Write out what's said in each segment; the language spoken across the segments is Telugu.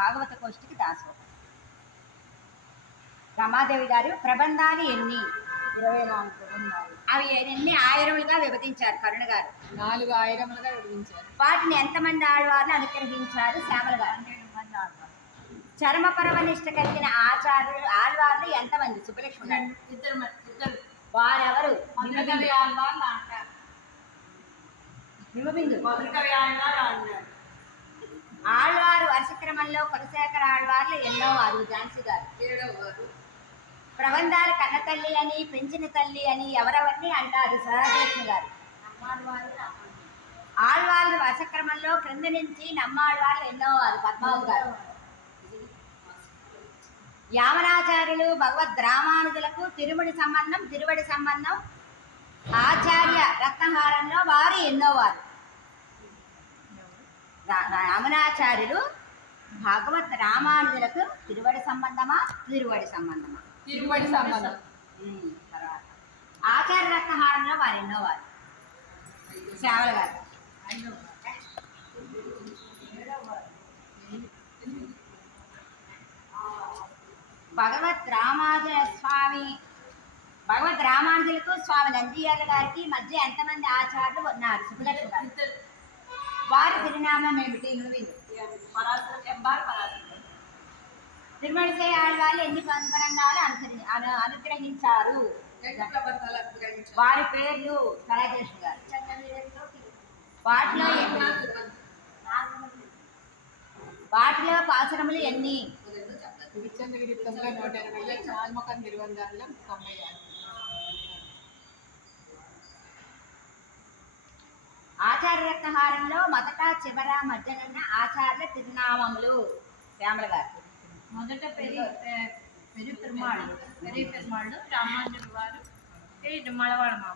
భాగవత కోష్టికి దాసోహం. రమాదేవి గారు ప్రబంధాలు ఎన్ని? 24 ప్రబంధాలు. అవి ఎన్ని ఆయిరములుగా విభజించారు కరుణ గారు? 4 ఆయిరములుగా విభజించారు. వాటిని ఎంతమంది ఆళ్వార్లు అనుగ్రహించారు శ్యామల గారు? 12 మంది ఆళ్వార్లు. చర్మపరమనిష్ట కలిగిన ఆచార్యులు ఆళ్వార్లు ఎంతమంది? సుబ్బలక్ష్మి గారు. ఇద్దరు. వారెవరు? మొదటి ఆళ్వార్లు అంటారు. హిమబిందు. మొదటి ఆళ్వార్లు అంటారు. ఆళ్వారు వరుసక్రమంలో కులశేఖర ఆళ్వార్లు ఎన్నో వారు? ఝాన్సీ గారు. 7వ వారు. ప్రబంధాలు కన్న తల్లి అని పెంచిన తల్లి అని ఎవరెవరిని అంటారు? సరస్వతి గారు. ఆళ్వార్లు వరుసక్రమంలో క్రింద నుంచి నమ్మాళ్వార్లు ఎన్నో వారు? పద్మావతి గారు. యామనాచార్యులు భగవద్ రామానుజులకు తిరువడి సంబంధం ఆచార్య రత్నహారంలో వారు ఎన్నో వారు? రామనాచార్యులు భగవత్ రామానుజులకు తిరువడి సంబంధం. తర్వాత ఆచార్య రత్నహారంలో వారు ఎన్నో వారు? శ్యామల గారు. భగవద్ రామానుజులకు స్వామి నందియాల గారికి మధ్య ఎంతమంది ఆచార్యులు ఉన్నారు? సుబ్బలక్ష్మి గారు. వారి తిరునామం ఏమిటి? తిరుమలసై ఆళ్వార్లు ఎన్ని ప్రబంధాలు అనుగ్రహించారు? వారి పేర్లు సరాజేశ్వరి గారు. వాటిలో పాసురములు ఎన్ని? విచ్చందగిరి 180, చాల్మకం తిరువందాలం 96. ఆచార్య రత్నహారంలో మొదట చివర మధ్యనున్న ఆచార్యుల తిరునామములు? శ్యామల గారు. మొదట పెరుమాళ్ళు రామానుజులు వారు మలవాడ మామ.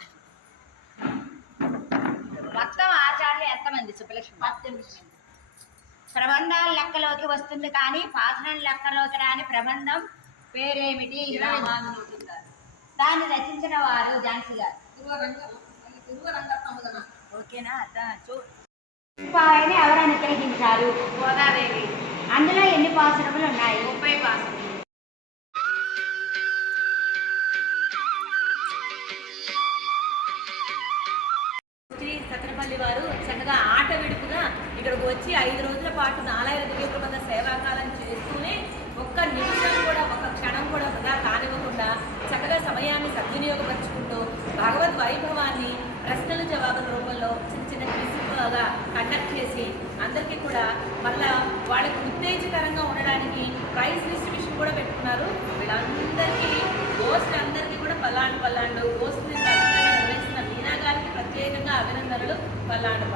మొత్తం ఆచార్యులు ఎంతమంది? సుబ్బలక్ష్మి. 18. ప్రబంధాల లెక్కలోకి వస్తుంది కానీ పాసనం లెక్కలోకి రాని ప్రబంధం పేరేమిటి? దాన్ని రచించిన వారు? ఝాన్సీ గారు. ఓకేనా? ఎవరు అనుగ్రహించారు? గోదాదేవి. అందులో ఎన్ని పాసురములు ఉన్నాయి? 30 పాసురములు. సత్రపల్లి వారు చక్కగా ఆట విడుపుగా ఇక్కడికి వచ్చి 5 రోజుల పాటు 4000 ప్రబంధ సేవాకాలం చేస్తూనే ఒక్క నిమిషం కూడా ఒక్క క్షణం కూడా వృధా కానివ్వకుండా చక్కగా సమయాన్ని సద్వినియోగపరుచుకుంటూ భగవద్ వైభవాన్ని ప్రశ్నలు జవాబుల రూపంలో చిన్న క్విజ్గా కండక్ట్ చేసి అందరికీ కూడా మళ్ళా వాళ్ళకి ఉత్తేజకరంగా ఉండడానికి ప్రైజ్ డిస్ట్రిబ్యూషన్ కూడా పెట్టుకున్నారు. వీళ్ళందరికీ గోస్ట్ అందరికీ కూడా పల్లాండు గోస్ట్ నిర్వహిస్తున్న మీనా గారికి ప్రత్యేకంగా అభినందనలు. పల్లాండు.